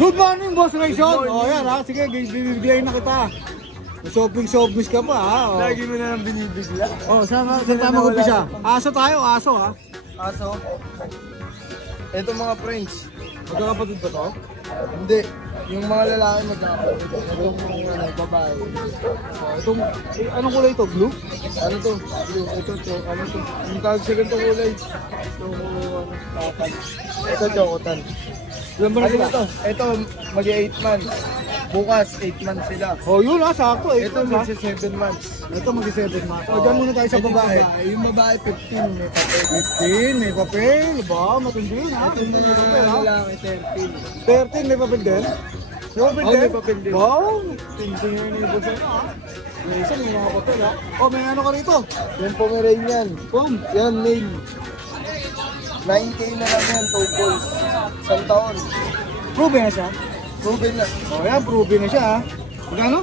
Good morning, Boss Rayson. O yan ha, sige, bibigyan na kita. Shopping ka pa ha. Lagi mo na lang binibigla. O, saan tayo mag-upisa? Aso tayo, aso ha. Aso? Ito mga friends. Magkakapatid ba to? Hindi. Yung mga lalaki magkakapatid. Itong mga babae. Itong, anong kulay ito? Blue? Ano to? Blue. Ito, ano to? Yung tawag sa ganitong kulay. Ito, tapan. Ito, chokotan. Ilan ba na sila? Ito, mag-8 months. Bukas, 8 months sila. O yun ha, sakto. Ito, mag-7 months. Ito mag-7 months. O, dyan muna tayo sa babae. Yung babae, 15, may papel. 15, may papel. Ba, matindi yun ha. Ito May papel ha. lalaki, 13, 13. may papel din? May papel Oh, din? may papel din. Wow, tindi yun yung bulsa na ha. May isa, may mga papel ha. O, may ano ka rito? Yung Pomeranian. Pum. Yan, male. 9K na lang yan, 2 balls. Isang taon. Proven na siya? Proven na. O yan, proven na siya ha. Magkano?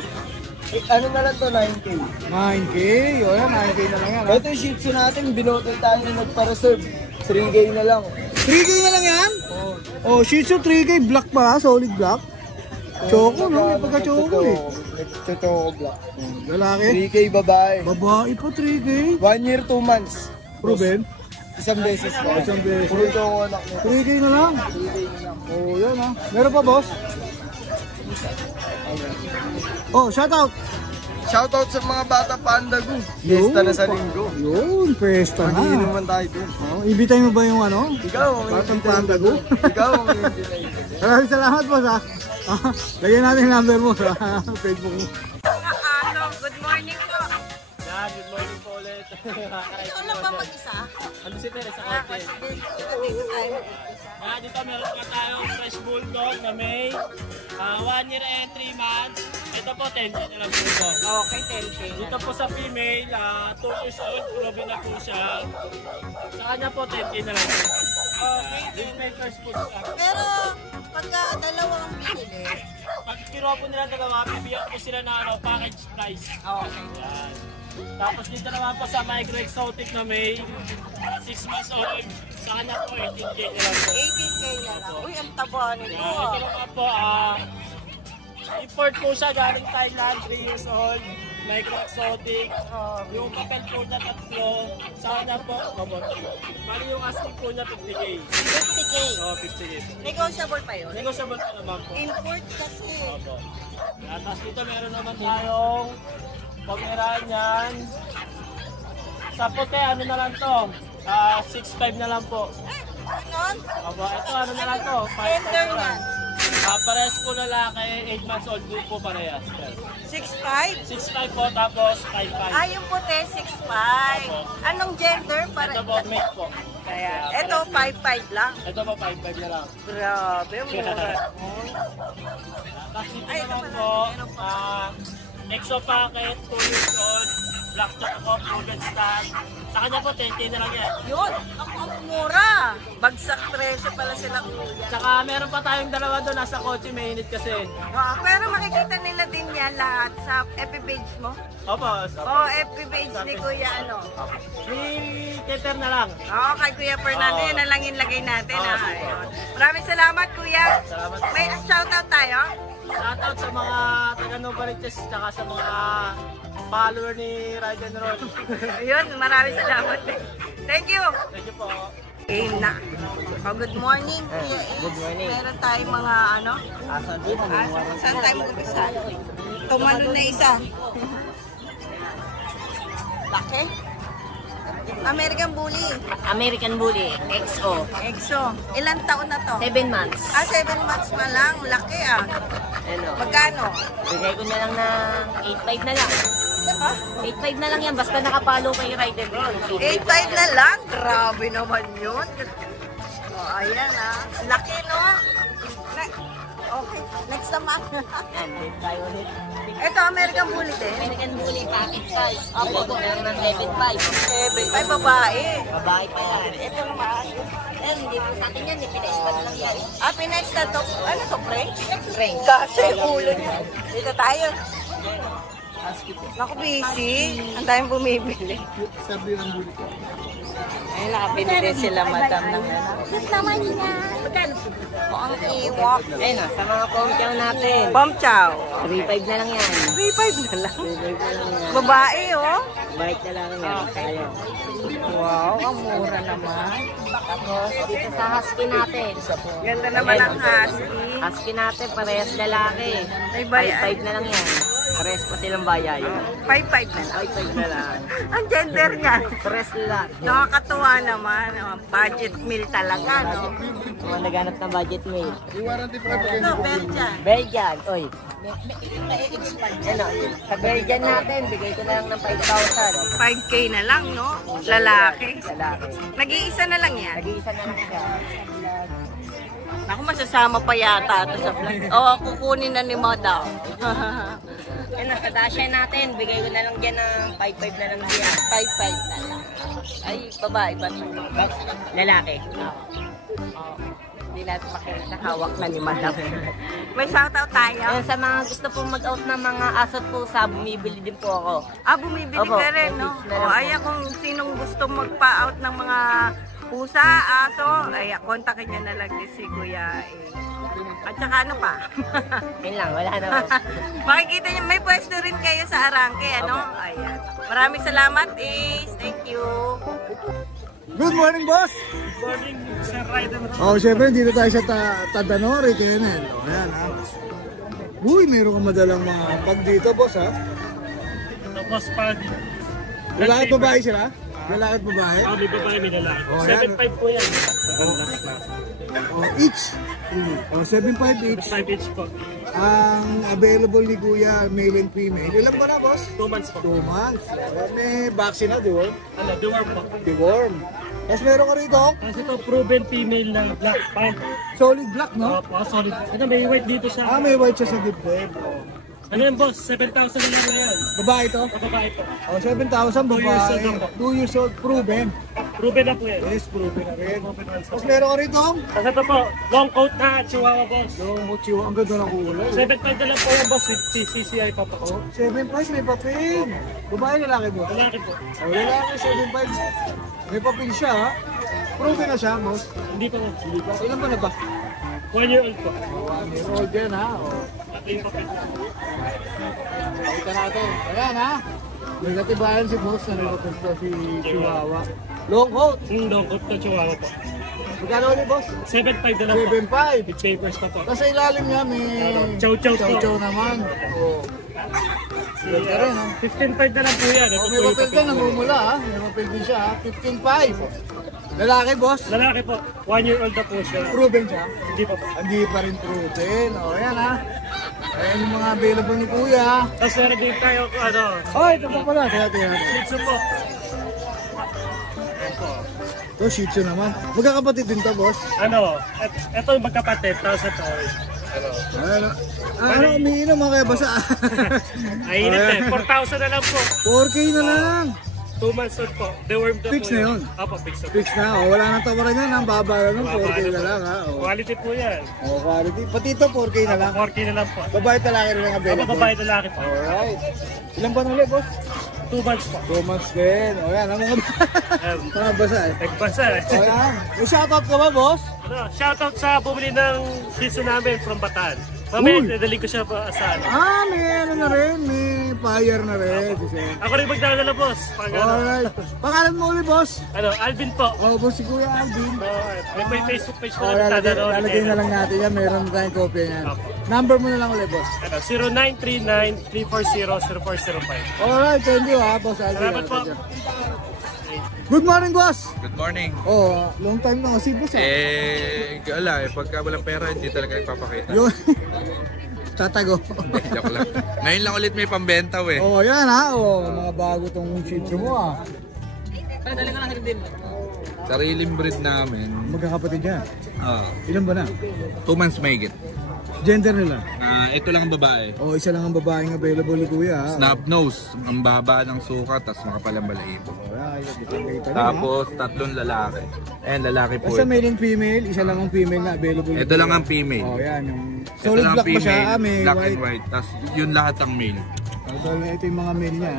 Ano na lang to, 9K. 9K. O yan, 9K na lang yan ha. Ito yung shih tzu natin, binotel tayo na nagpa-reserve. 3K na lang. 3K na lang yan? Oo. O, Shih Tzu 3K, black pa ha, solid black. Choco no, may pagka-choco eh. Choco black. Lalaki? 3K babae. Babae pa 3K. 1 year, 2 months. Proven? Isang beses na. Isang beses. Puro choco anak nito. 3K na lang. 3K na lang. Oh, yan ha. Meron pa boss? Oh, shout out. Shoutout sa mga bata Pandagu. Fiesta na sa linggo. Yun, pesta na. Mag-iinuman tayo dun. Oh, ibitay mo ba yung ano? Ikaw, Batang Pandagu? Ikaw, ang invitay. Maraming salamat boss ha. Lagyan natin yung number mo sa Facebook mo. Good morning po. Yeah, good morning po ulit. Ikaw lang ba mag-isa? Ano si Tere sa Kasi atin? dito tayo mag-isa. Dito meron pa tayong fresh bulldog na may 1 year and 3 months. Ito po, 10K na lang po ito. Okay, 10K. Dito po sa female, 2 years old, proven na po siya. Sa kanya po, 10K na lang. Okay, With papers po siya. pero pagka dalawang binili, Pag kinuha po nila dalawa, bibigyan po sila na package price. okay. Yan. Tapos dito naman po sa micro exotic na may 6 months old. Sa kanya po, 18K na lang po. 18K na lang. Uy, ang taba nito. Ito naman po, import po siya galing Thailand, 3 years old, micro exotic. Yung papel po niya tatlo, sa kanya po, bali yung asking po niya 50K. 50K. Oo, 50K po. Negotiable pa yun? Negotiable pa naman po. Import kasi. Opo. At tapos dito meron naman tayong Pomeranian. Sa puti, ano na lang to? 6'5 na lang po. Ganon? Opo, ito ano na lang to? 5'5 Tender na lang. yan. Pares po lalaki, 8 months old po parehas. 6'5"? 6'5 po, tapos 5'5. Ah, yung puti, 6'5". Anong gender? Ito po, mate po. Kaya, ito, 5'5" lang. Ito po, 5'5 na lang. Grabe, mura. Tapos dito Ay, ito naman pala, po, meron pa. Exo Packet, 2 years old, Black Choco, Proven Stand. Sa kanya po, 10K na lang yan. Yun, ang mura. Bagsak presyo pala sila kuya. Tsaka meron pa tayong dalawa doon, nasa kotse, mainit kasi. Pero makikita nila din yan lahat sa FB page mo. Opo, FB page ni Kuya ano. ni Keter na lang. Kay Kuya Fernando, yun na lang ilagay natin. Ayun. Maraming salamat Kuya. Salamat. May shoutout tayo. Shoutout sa mga taga Novaliches, tsaka sa mga follower ni Ride and Roll. Ayun, maraming salamat. Thank you. Thank you po. Game na. Good morning Kuya. Good morning. Meron tayong mga ano. Saan tayo mag-umpisa? Tumalon na isa. Laki. American Bully. American Bully, XO. EXO. Ilang taon na to? 7 months. 7 months pa lang. Laki Ano? Magkano? Bigay ko na lang ng 8.5 na lang. Ha? 8.5 na lang yan, basta nakapalo kay Ride and Roll. 8.5 na lang? Grabe naman yun. Ayan Laki no? Okay, next naman. Yan, dito tayo ulit. Ito, American Bully din. American Bully, package size. Bigay ko meron ng 7.5. 7.5 babae. Babae pa yan. Ito naman. Hindi po sa akin yan, pinaispan lang yan. Pinax na to. Ano to, French? French. Kasi ulo niya. Dito tayo. Naku, busy. Ang daming bumibili. Sabi yung buli ko. Ay, nakabili din sila, madam, ng ano. naman niya. O, ang iwak. Ayun sa mga pongkyaw natin. Bomb chow. 3.5 na lang yan. 3.5 na lang. 3.5 na lang yan. Babae, oh. Bait na lang yan. Ayun. Wow, ang mura naman. Tapos dito sa husky natin. Ganda naman ang husky. Husky natin, parehas lalaki. Ay, bayan. 5.5 na lang yan. Parehas pa silang bayay. 5.5 na lang. 5.5 na lang. Ang gender niya. Parehas lalaki. Nakakatuwa naman. Budget meal talaga, no? Mga naganap ng budget meal. Yung warranty pa bigay Ito, mo. Belgian. Belgian, oy. Ano, sa Belgian natin, bigay ko na lang ng 5,000. 5K na lang, no? Lalaki. Lalaki. Nag-iisa na lang yan. Nag-iisa na lang siya. Ako masasama pa yata ito sa vlog. Oo, kukunin na ni Madam. Yan, sa Dacia natin, bigay ko na lang dyan ng 5.5 na lang siya. 5.5 na lang. Ay, babae ba ito? Lalaki. Hindi natin makita. Hawak na ni Madam. May shoutout tayo. Yan, sa mga gusto pong mag-out ng mga asot po sa bumibili din po ako. Bumibili Opo, ka rin, no? message na lang po. Ay, kung sinong gusto magpa-out ng mga pusa, aso, ay, kontakin nyo na lang din si Kuya. At saka ano pa? Yun lang, wala naman. Makikita nyo, may pwesto rin kayo sa Arangke, ano? Ayan. Maraming salamat, Ace. Thank you. Good morning, boss! Morning, Sir Ryder. Oh, syempre, dito tayo sa Tadanore, Kenen. O, ayan, ha. Uy, meron kang madalang mga pag dito, boss, ha? Ito, boss, pag... Lalaki at babae sila? Lalaki at babae? May babae, may lalaki. Oh, yan. 7.5 po yan. Oh, each. Oh, 7.5 each. 5 each po. Ang available ni Kuya, male and female. Ilan ba na, boss? 2 months po. 2 months. May vaccine na, di ba? Ano, deworm po. Deworm. Tapos meron ka rito, Kasi ito, proven female na black pine. solid black, no? Opo, solid. Ito, may white dito siya. May white siya sa dibdib. Ano yan, boss? 7,000 na lang na yan. Babae to? Babae po. Oh, 7,000 2 years old babae. ako. 2 years old, proven. Proven na po yan. Yes, proven na rin. Proven na Tapos meron ka rito, Kasi ito po, long coat na chihuahua, boss. yung muchiwa, ang ganda ng kulay. 7.5 na lang po yan, boss. With CCI pa po. 7.5 may papel. Babae lalaki mo? Lalaki po. Oh, lalaki, 7.5. May papel siya, ha? Proven na siya, boss. Hindi po. Hindi pa. Ilan ba na ba? 1 year old po. 1 year old yan, ha? Oh. Ito yung papel. Pakita natin. Ayan, ha? May natibayan si boss na nilapit si Chihuahua. Long coat. Yung long coat na chihuahua po. Magkano ulit, boss? 7.5 na lang po. 7.5. With papers pa po. Kasi ilalim niya may Chow-chow po. chow-chow naman. Oh. Ganda rin, ha? 15.5 na lang po yan. Ito Oh, po may yung papel ka, namumula, ha? May papel din siya, ha? 15.5. Lalaki, boss. Lalaki po. 1 year old na po siya. Proven siya. Hindi pa po. Hindi pa rin proven. O, ayan, ha? Ayan yung mga available ni Kuya. Tapos meron din tayo, ano, Oh, ito pa pala. Kaya tingnan. Shih Tzu po. Ayan po. Ito, Shih Tzu naman. Magkakapatid din to, boss. Ano, ito yung magkapatid. Tapos ito, Ano, umiinom mga kaya basa. ay init eh. 4,000 na lang po. 4K na lang. 2 months old po. Deworm na Fix po na yun? Apo, fix na po. Fix na. O, wala nang tawaran yan. Ang baba na nun. 4K na lang, ha? O, Quality po yan. quality. Pati ito, 4K na lang. 4K na lang po. Babae talaki rin ang Ako available. babae lalaki po. Alright. Ilan ba ulit, boss? 2 months po. 2 months din. O, yan. Ang mga mga basa, eh. Nagbasa eh. O, yan. May shoutout ka ba, boss? Ano, shoutout sa bumili ng Shih Tzu namin from Bataan. Mamaya, Uy. dadali ko siya pa sa ano. May ano na rin. May fire na rin. Ako rin magdadala, boss. Pag ano, Alright. Pangalan mo ulit, boss? ano, Alvin po. O, boss, si Kuya Alvin. May Facebook page O, ko na lalagay na lang natin yan. Meron na tayong kopya niyan. Number mo na lang ulit, boss. Ano, 0939-340-0405. Alright, thank you, ha, boss Alvin. Salamat po. Good morning, boss. Good morning. Oh, long time na kasi, boss, ha? Wala pagka walang pera, hindi talaga nagpapakita. Yung tatago. Hindi, joke lang. Ngayon lang ulit may pambenta eh. Oh, yan, ha? Oh, mga bago tong Shih Tzu mo, ha? Sariling breed namin. Magkakapatid yan. ah, Ilan ba na? 2 months mahigit. Gender nila? Ito lang ang babae. Isa lang ang babaeng available ni Kuya. Snub nose, ang baba ng sukat, tapos makapalang balahibo. Tapos, Tapos 3 lalaki. Ayan, lalaki po. basta male and female, isa lang ang female na available. Ito lang ang female. Yan. Yung Ito solid lang ang black pa siya. female, May black white. and white. Tapos yun lahat ang male. Ito yung mga male niya.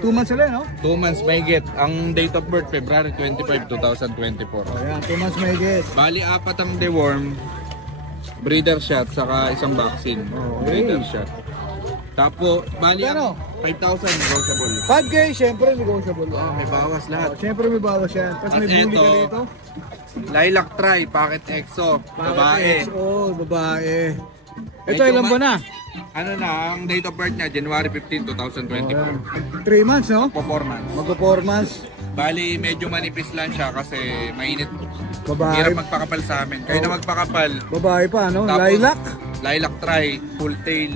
2 months ulit, no? 2 months may get. Ang date of birth, February 25, 2024. Yan, 2 months may get. Bali, 4 ang deworm, breeder shot, saka isang vaccine. Breeder shot. Tapos, bali, Ano? 5,000 negotiable. 5K, syempre negotiable. May bawas lahat. Syempre may bawas yan. Tapos may At bully ka ito, dito. Lilac Tri, Packet EXO, babae. Babae. Ito, Medyo ilan ba na? Ano na, ang date of birth niya, January 15, 2024. 3 months, no? Performance. Magpo 4 months. Bali, medyo manipis lang siya kasi mainit. Babae. Hirap magpakapal sa amin. Kayo na magpakapal. Babae pa, no? Tapos, Lilac. Lilac Tri, full tail.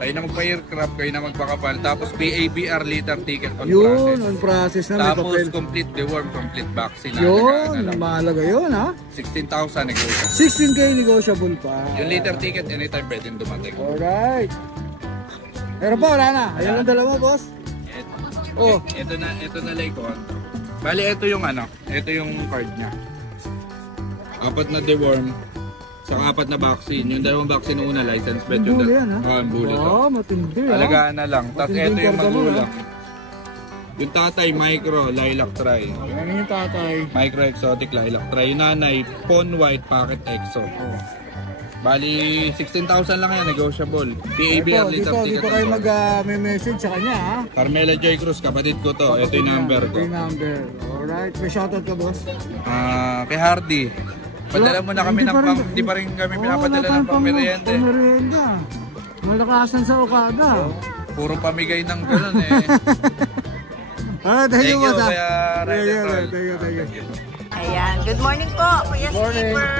Kayo na magpa-aircraft, kayo na magpakapal. Tapos PABR liter ticket on Yun, process. on process na. May Tapos papel. complete deworm, complete vaccine. Yun, mahalaga yun, ha? 16,000 negotiable. 16K negotiable pa. Yung liter ticket, anytime pwedeng dumating. Alright. Pero pa, wala na. Ayan ang dalawa, boss. Ito na Lycon. Bali, ito yung ito yung card niya. 4 na deworm, saka 4 na vaccine. Yung 2 vaccine ng una, license bet. Yung Bully yan, ha? ang bully to. Matindi, ha? Alagaan na lang. Tapos Matinding ito yung karga mo, magulang. Yung tatay, micro, lilac try. Ano yung tatay? Micro exotic lilac try. Yung nanay, Pon White Pocket Exo. Bali, 16,000 lang yan, negotiable. PABR Dito kayo mag-message sa kanya, ha? Carmela Joy Cruz, kapatid ko to. Ito yung number ko. Ito yung number. Alright. May shoutout ka, boss? Kay Hardy. Padala mo na kami ng di pa rin kami pinapadala ng pang-meriende. Pang-merienda. Malakasan sa Okada. Puro pamigay ng gano'n eh. Thank Thank you, you, boss. Kuya Rider Roll. Thank you. Ayan, good morning po, Kuya Skipper.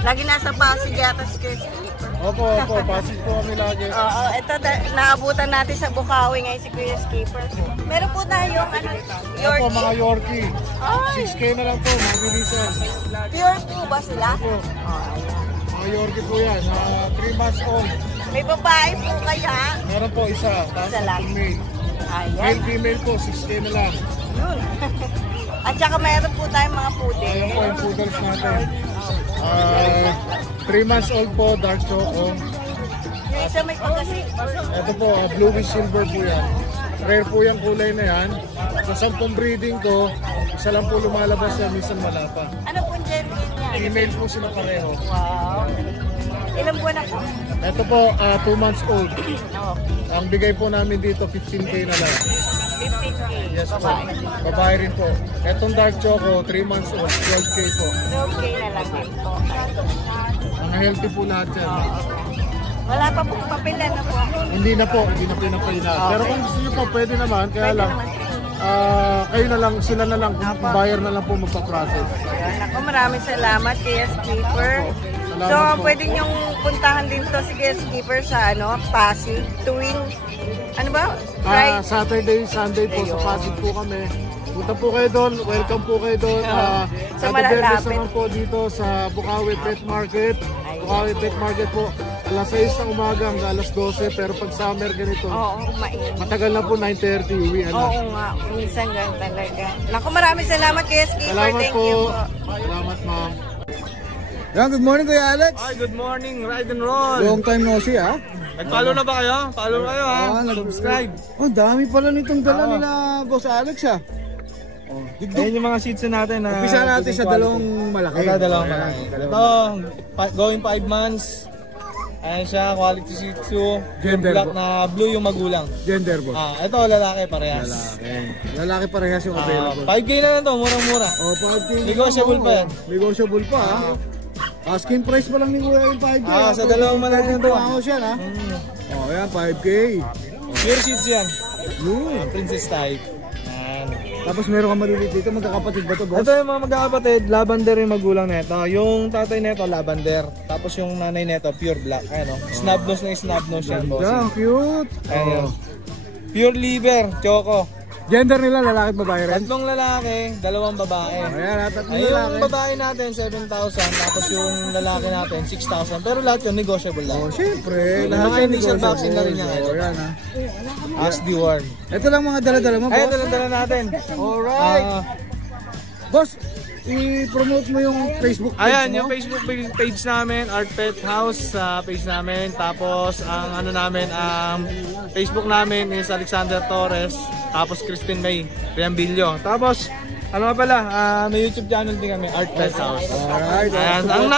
Lagi nasa Pasig yata si Kuya Skipper. Opo, Pasig po kami lagi. Oo, ito naabutan natin sa Bukawi ngayon si Kuya Skipper. Meron po tayong Opo, mga Yorkie. Yorkie. Ay, 6K na lang po, mabilisan. pure po ba sila? Opo. Mga Yorkie po yan, 3 months old. May babae po kaya? Meron po isa, tapos Isa lang. female. Ayan, Male, female po, 6K na lang. yun. At saka meron po tayong mga pude. Ayan po yung poodles natin. 3 months old po, dark choco. Yung isa may pagka-silver. Ito po, bluish silver po yan. Rare po yung kulay na yan. Sa 10 breeding ko, isa lang po lumalabas yan, minsan wala pa. Ano po yung gender niya? Female po sila pareho. Wow. Ilang buwan na po? Ito po, 2 months old. No. Ang bigay po namin dito, 15K na lang. 15K. Yes po. Babae rin po. Etong dark choco, 3 months old, 12K po. 12K na lang din po. Ang healthy po lahat yan. Wala pa pong papel na po. Hindi na po pinapailan. Pero kung gusto nyo po, pwede naman. Kaya lang, kayo na lang, sila na lang, buyer na lang po magpa-process. Ako, maraming salamat Kuya Skipper. So, Salamat po. pwede niyong puntahan din to si Kuya Skipper sa Pasig tuwing, ano ba? Friday. Saturday, Sunday po, sa Pasig po kami. Punta po kayo doon, welcome po kayo doon. Sa Sa Biyernes malalapit. naman po dito sa Bukawi Pet Market. Bukawi Pet Market po, alas 6 ng umaga hanggang alas 12. Pero pag summer ganito, Oo, mainit. matagal na po, 9:30, uwi na. Oo nga, minsan ganun talaga. Naku, maraming salamat Kuya Skipper. Salamat Thank po. you po. Salamat ma'am. Yan, good morning Kuya Alex. Hi, good morning, Ride and Roll. Long time no see, ha? Nag-follow na ba kayo? Follow kayo ha. Subscribe. Oh, dami pala nitong dala nila Boss Alex, ha? Oh, Ayan yung mga shih tzu natin. Umpisa natin sa dalawang malaki. Ito, dalawang malaki. Ito, going 5 months. Ayan siya, quality shih tzu. Gender Black po. na blue yung magulang. Gender, boss. Ito, lalaki parehas. Lalaki parehas yung available. 5K na lang to, murang-mura. Oh, 5K. Negotiable pa yan. Negotiable pa, ha? Asking price pa lang ni Kuya yung 5K. Sa dalawang malaki na to. Ako siya, ha? Oh, yan, 5K. Pure shih tzu yan. Yun. Princess type. Ayan. Tapos meron ka maliliit dito, magkakapatid ba to, boss? Ito yung mga magkakapatid, lavender yung magulang neto. Yung tatay neto, lavender. Tapos yung nanay neto, pure black. Ayan o. Snub nose na yung snub nose yan, boss. Yeah, cute. Ayan yun. Pure liver, choco. Gender nila, lalaki at babae rin? Tatlong lalaki, dalawang babae. Ayan, tatlong Ay, lalaki. yung babae natin 7,000, tapos yung lalaki natin 6,000. Pero lahat yun negotiable lang. Oh, syempre. Yung mga initial vaccine na rin yan. Oh, yan ha. As deworm. Ito lang mga dala-dala mo, Ay, boss. dala natin. Alright. Boss, i-promote mo yung Facebook page Ayan, mo. yung Facebook page namin, Art Pet House sa page namin. Tapos, ang ano namin, Facebook namin is Alexander Torres. Tapos, Christine May Riambillo. Tapos, ano pa pala, may YouTube channel din kami, Art Pet House. Alright. Ayan, ang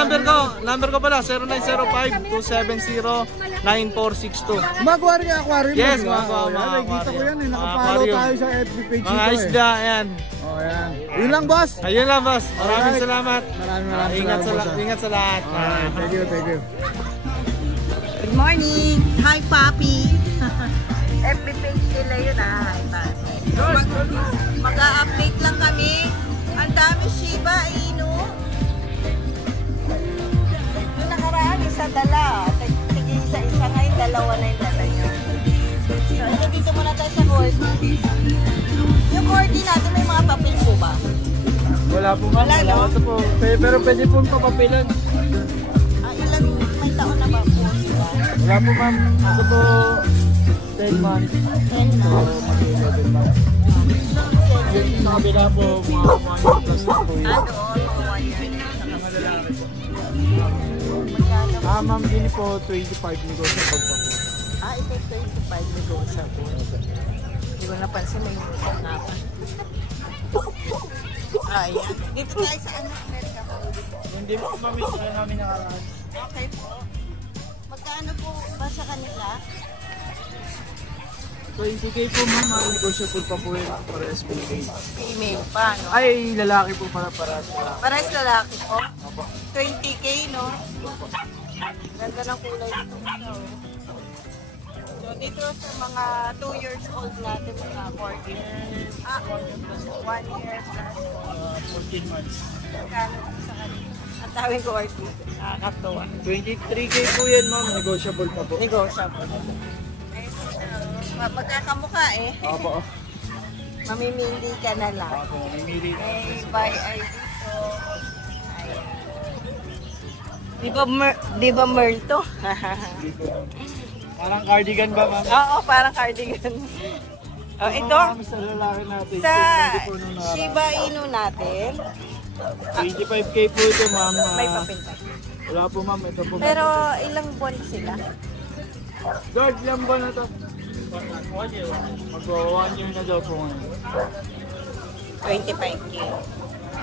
number ko pala, 0905-270-9462. Mag-aquarium ka, aquarium. Yes, di ba? mga Oh, yan, nakikita ko yan eh. Nakapalo aquarium. tayo sa FB page Mga nito eh. isda, ayan. Oh, yan. Yun lang, boss. Ayun lang, boss. Maraming Alright. salamat. Maraming Ingat salamat, boss. ingat sa lahat. Alright, thank you, thank you. Good morning! Hi, Papi! FB page nila yun Hi, Papi. Mag-a-update lang kami. Ang dami Shiba Inu. Yung nakaraan, isa dala. Sige, isa-isa ngayon, dalawa na yung dala nyo. So, ito dito muna tayo sa corgi. Yung corgi natin, may mga papel po ba? Wala po ma'am. Wala, no? Ito po. Pero pwede po papapilan. Ilan may taon na ba po sila? Wala po ma'am. Ito po 10 months. 10 So, months. mag-11 months. Yung sa kabila po, mga 1 year plus na po yun. Ano, mga 1 year. Ma'am, din po 25 negotiable pa po. Ito 25 negotiable. Hindi ko napansin, may negotiable na ako. Ayan. Dito tayo sa anak Amerika po. Hindi po ma'am, ito na namin nakaraan. Okay po. Magkano po ba sa kanila? 20k po ma'am, negotiable pa po yun para SPK. Female pa, no? Ay, lalaki po para sila. Parehas lalaki po. 20k, no? Ganda ng kulay dito. So, dito sa mga 2 years old natin, mga 4 years. 1 year plus 14 months. magkano po sa kanila? Ang tawin ko, Artie. Nakakatuwa. 23k po yan ma'am, negotiable pa po. Negotiable. Magkakamukha eh. Opo. Mamimili ka na lang. Opo, mamimili. May buy ID dito. Di ba Merl to? Parang cardigan ba ma'am? Oo, parang cardigan. Oh, ito, Sa lalaki natin. sa 70 po nung Shiba Inu natin, 25k po ito ma'am. may papel pa. Wala po ma'am, ito po. Pero ilang buwan sila? George, ilang ba na to? 1 year. Mag-1 year na daw po ngayon. 25k.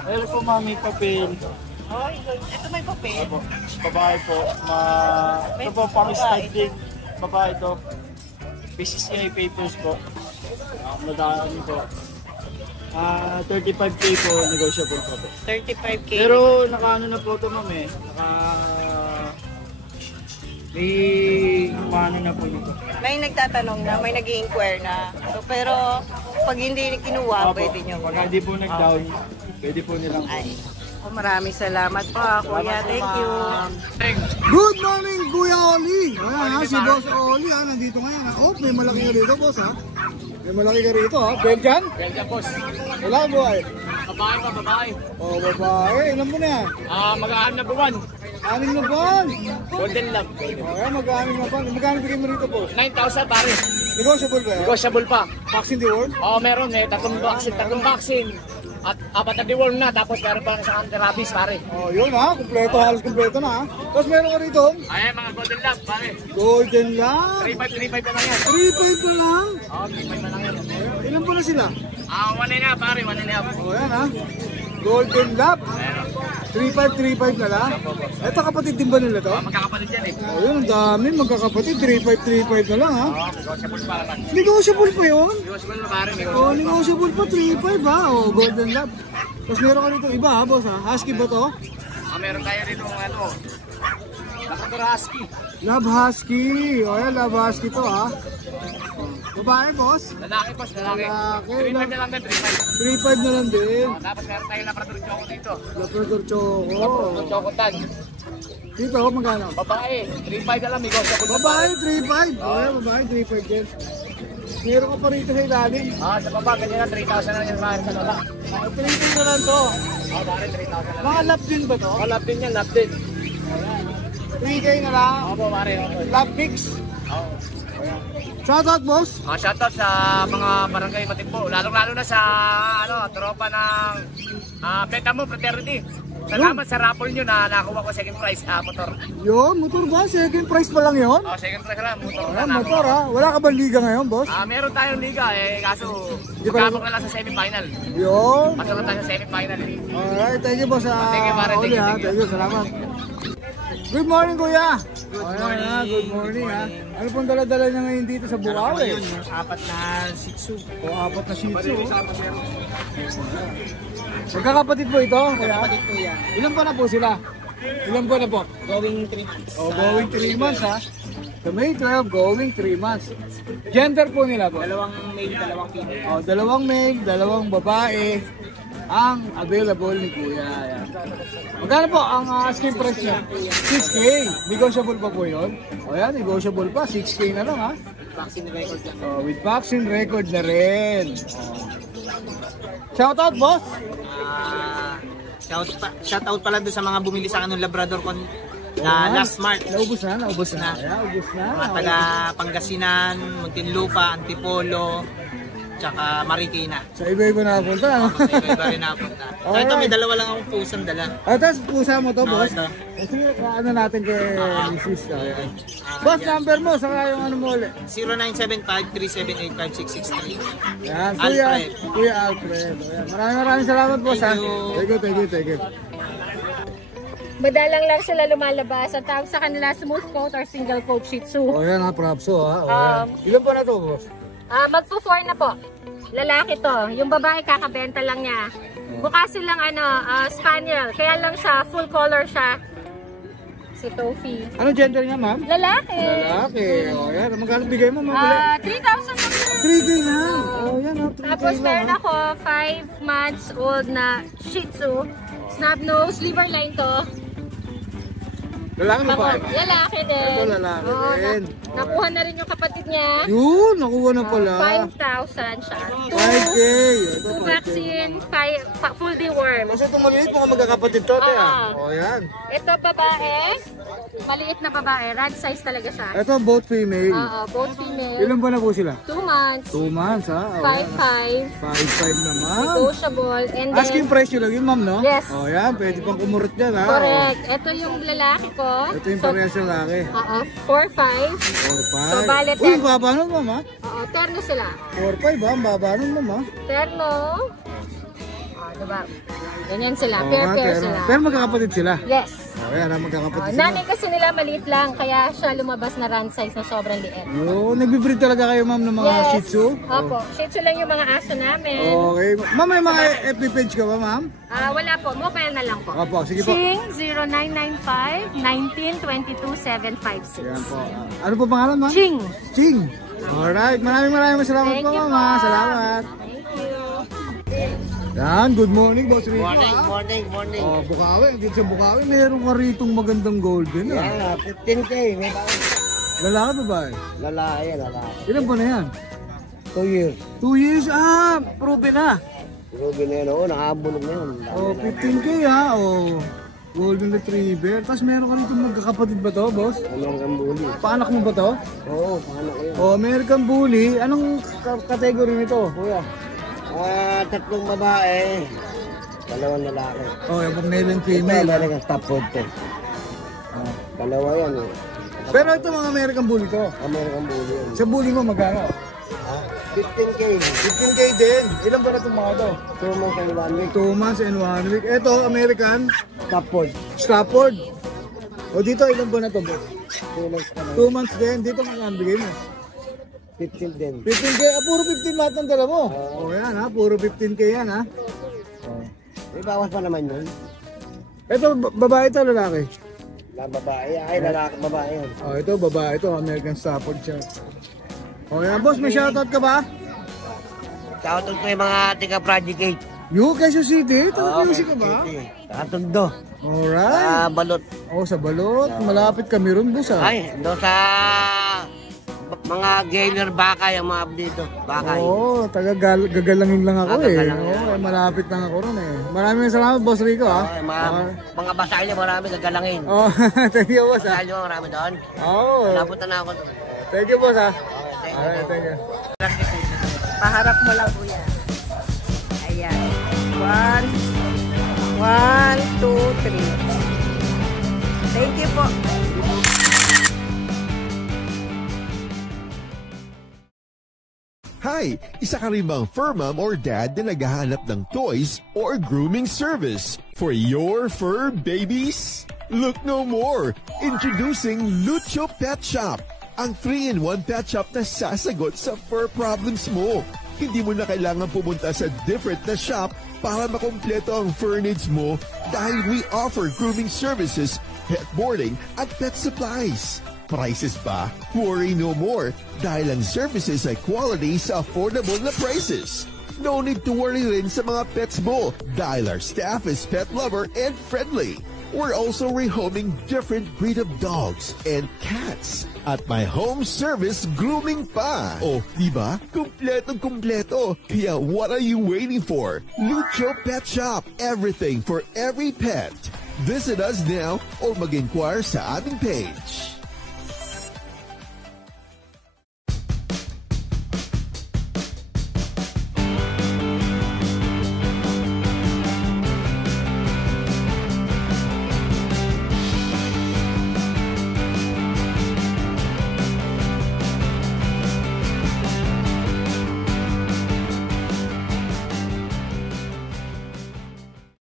Pero po ma'am, may papel. Oh, ito may papel. Opo. Babae po. Ito po, pang-standing. Babae ito. PCCI papers po. Madaan po. 35k po, negotiable po. 35k. Pero nakaano na po ito ma'am eh. May paano na po dito. May nagtatanong na, may nag-i-inquire na. So, pero pag hindi kinuha, pwede nyo. Pag hindi po nag-down, pwede po nilang. Ay, maraming salamat po, Kuya. Thank you. Good morning, Kuya Oli. Ayan ha, si Boss Oli ha, nandito ngayon ha. Oh, may malaki ka rito, boss ha. May malaki ka rito ha. Belgian? Belgian boss. Wala ang buhay. Babae pa, babae. Oh, babae. Ilan mo na yan? Mag-aaral na buwan. 6 na buwan. Golden Love. Okay, mag-6 na buwan. Magkano bigay mo rito, boss? 9,000 pare. Negotiable ba yan? Negotiable pa. Vaccine the world? Oo, meron eh. Tatlong vaccine. At 4 na deworm na. Tapos meron pa sa anti-rabies pare. Oh, yun ha. Kompleto, halos kompleto na ha. Tapos meron ka rito, Ay, mga Golden Love pare. Golden Lab. 3.5 na lang yan. 3.5 pa lang. Oo, 3.5 na lang yan. Ilan po na sila? 1 and a half pare, 1 and a half. Oh, yan ha. Golden Lab. 3.5 na lang. Ito kapatid din ba nila to? Magkakapatid yan eh. Oh, yun, ang dami. Magkakapatid. 3.5 na lang ha. Oo, negotiable pa naman. Negotiable pa yun? Negotiable na pare. Oh, negotiable pa. 3.5 ha. Oh, Golden Lab. Tapos meron ka rito iba ha, boss ha. Husky ba to? Meron tayo rin ng ano. Labrador Husky. Lab Husky. O yan, Lab Husky to ha. Babae, boss? Lalaki, boss, lalaki. Lalaki. 3.5 na lang din, 3.5. 3.5 na lang din. Tapos meron tayong Labrador Choco dito. Labrador Choco. Labrador Choco Tan. Dito, magkano? Babae, 3.5 na lang, may ghost. Babae, 3.5. Oh, babae, 3.5 din. Meron ka pa rito sa ilalim. Sa baba, ganyan na, 3,000 na lang yan sa baba. 3.5 na lang to. Bari, 3,000 na lang. Mga lap din ba to? Lap din yan, lap din. 3K na lang. Opo, pare. Lap mix. Shoutout, boss. Shoutout sa mga barangay Matimbo, lalong-lalo na sa tropa ng Betamo Fraternity. Salamat sa raffle nyo na nakuha ko second prize motor. Yun, motor ba? Second prize pa lang yun? Second prize lang, motor. Motor ha? Wala ka bang liga ngayon, boss? Meron tayong liga kaso magkabok na lang sa semi-final. Yun. Masunod tayo sa semi-final. Alright, thank you, boss. Thank you, pare. Thank you, salamat. Good morning, kuya. Good morning, ha. Ano pong dala-dala niya ngayon dito sa Bukawi? Yung 4 na Shih Tzu. O, 4 na Shih Tzu. Magkakapatid po ito, kuya? Kapatid po yan. Ilan pa na po sila? Ilan po na po? Going 3 months. Going 3 months, ha? Sa May 12, going 3 months. Gender po nila po? Dalawang male, dalawang female. Dalawang male, dalawang babae ang available ni kuya. Ayan. Magkano po ang asking price niya? 6K. Negotiable pa po yun? O yan, negotiable pa. 6K na lang, ha? Vaccine record yan. With vaccine record na rin. Shoutout, boss! Shoutout pala doon sa mga bumili sa akin ng Labrador na last March. Naubos na. Ubos na. Ayan, ubos na. Mga taga Pangasinan, Muntinlupa, Antipolo, tsaka Marikina. Sa iba-iba na-punta, no? Sa iba rin napunta. So ito, may dalawa lang akong pusang dala. Tapos pusa mo to, boss? ito. Kasi ano natin kay Mrs. Boss, number mo, saka yung ano mo ulit. 0975-378-5663. Yan, Alfred. Kuya Alfred. Ayan. Maraming salamat, boss. Thank you. Thank you. Madalang lang sila lumalabas. Ang tawag sa kanila smooth coat or single coat Shih Tzu. O yan ha, Prapso ha. Ilan po na to, boss? Magpo-4 na po. Lalaki to. Yung babae kakabenta lang niya. Bukasin lang Spaniel. Kaya lang siya, full color siya. Si Tofi. Ano gender niya, ma'am? Lalaki. Lalaki. O yan, magkano bigay mo, ma'am? 3,000 lang. 3K na. O yan ha, 3K Tapos lang. meron ako 5 months old na Shih Tzu. Snub nose, liver line to. Lalaki ba? Lalaki din. Ito lalaki Oo, din. nakuha na rin yung kapatid niya. Yun, nakuha na pala. 5,000 siya. 5K. Ito, 5K. Two vaccine, full deworm. Kasi itong maliit, mga magkakapatid to, te ah. O yan. Ito babae, maliit na babae, rad size talaga siya. Ito, both female. Both female. Ilan ba na po sila? 2 months. 2 months ha. O, 5'5". 5'5 naman. Negotiable. And then, Asking price yun lang yun, ma'am, no? Yes. O yan, pwede pang kumurot dyan ha. correct. Ito yung lalaki ko. Ito yung parehas ng lalaki. 4'5". 4'5. So, bale, Uy, 10. baba nun, ma'am ha? Terno sila. 4'5 ha, ang baba nun, ma'am ha? Terno. Diba? Ganyan sila. Oo, Pair sila. Pero magkakapatid sila. Yes. O yan, magkakapatid sila. Nanay kasi nila maliit lang, kaya siya lumabas na run size na sobrang liit. Yo, nagbe-breed talaga kayo, ma'am, ng mga Shih Tzu? Opo. Shih Tzu lang yung mga aso namin. Okay. Ma'am, may mga FB page ka ba, ma'am? Wala po. Mobile na lang po. Opo, sige po. Ching 0995-1922-756. Yan po. Ano po pangalan, ma'am? Ching. Ching. Alright, maraming salamat Thank po, you ma'am. po. Salamat. Thank you. Yan, good morning, Boss Rico. Morning. Oh, Bukawi. Dito sa Bukawi, meron ka ritong magandang golden. Ah. 15K. May Lalaki ba ba? lalaki. Ilan po na yan? 2 years. 2 years? Proven na. Ruby na yun, nakabulog na yun. Oh, 15K ha. Oh, golden retriever. Tapos meron ka ritong magkakapatid ba to, boss? American Bully. Paanak mo ba to? Oo, paano ko yun? Oh, American Bully. Anong category nito, kuya? 3 babae. 2 lalaki. Oh, yung male and Ito, female. American Stafford to. Dalawa yan eh. Pero ito mga American Bully to. American Bully yan. Sa bully mo magkano? 15K. 15K din. Ilan ba na itong mga to? 2 months and 1 week. 2 months and 1 week. Ito, American Stafford. Stafford. O dito, ilan ba na to, boss? 2 months ka na. 2 months din. Dito magkano bigay mo? 15 din. 15K. Puro 15 lahat ng dala mo. O yan ha, puro 15K yan ha. May bawas pa naman yun. Ito, babae ito, lalaki. Na babae. Ay, lalaki babae yan. O ito, babae ito, American Stafford siya. O yan, boss, may shoutout ka ba? Shoutout ko yung mga tiga Project 8. Yo, Quezon City? Taga-Quezon ka ba? Katundo. Alright. Balot. Oh, sa Balot. Malapit kami ron, boss, ah. Ay, doon sa mga gainer bakay, ang mga dito. Bakay. Oo, gagalangin lang ako Gagalangin Oo, malapit lang ako ron Maraming salamat, Boss Rico, ha? Mga basahin marami gagalangin. Oh, thank you, boss, ha? Basahin marami doon. Oo. Napunta na ako doon. Thank you, boss, ha? Thank Thank you. Paharap mo lang po yan. Ayan. 1, 2, 3. Thank you po. Hi! Isa ka rin bang fur mom or dad na naghahanap ng toys or grooming service for your fur babies? Look no more! Introducing Lucho Pet Shop, ang 3-in-1 pet shop na sasagot sa fur problems mo. Hindi mo na kailangan pumunta sa different na shop para makompleto ang fur needs mo dahil we offer grooming services, pet boarding, at pet supplies. Prices ba? Worry no more dahil ang services ay quality sa affordable na prices. No need to worry rin sa mga pets mo dahil our staff is pet lover and friendly. We're also rehoming different breed of dogs and cats at my home service grooming pa. Oh, diba? Kumpletong-kumpleto. Kaya what are you waiting for? Lucho Pet Shop. Everything for every pet. Visit us now or mag-inquire sa aming page.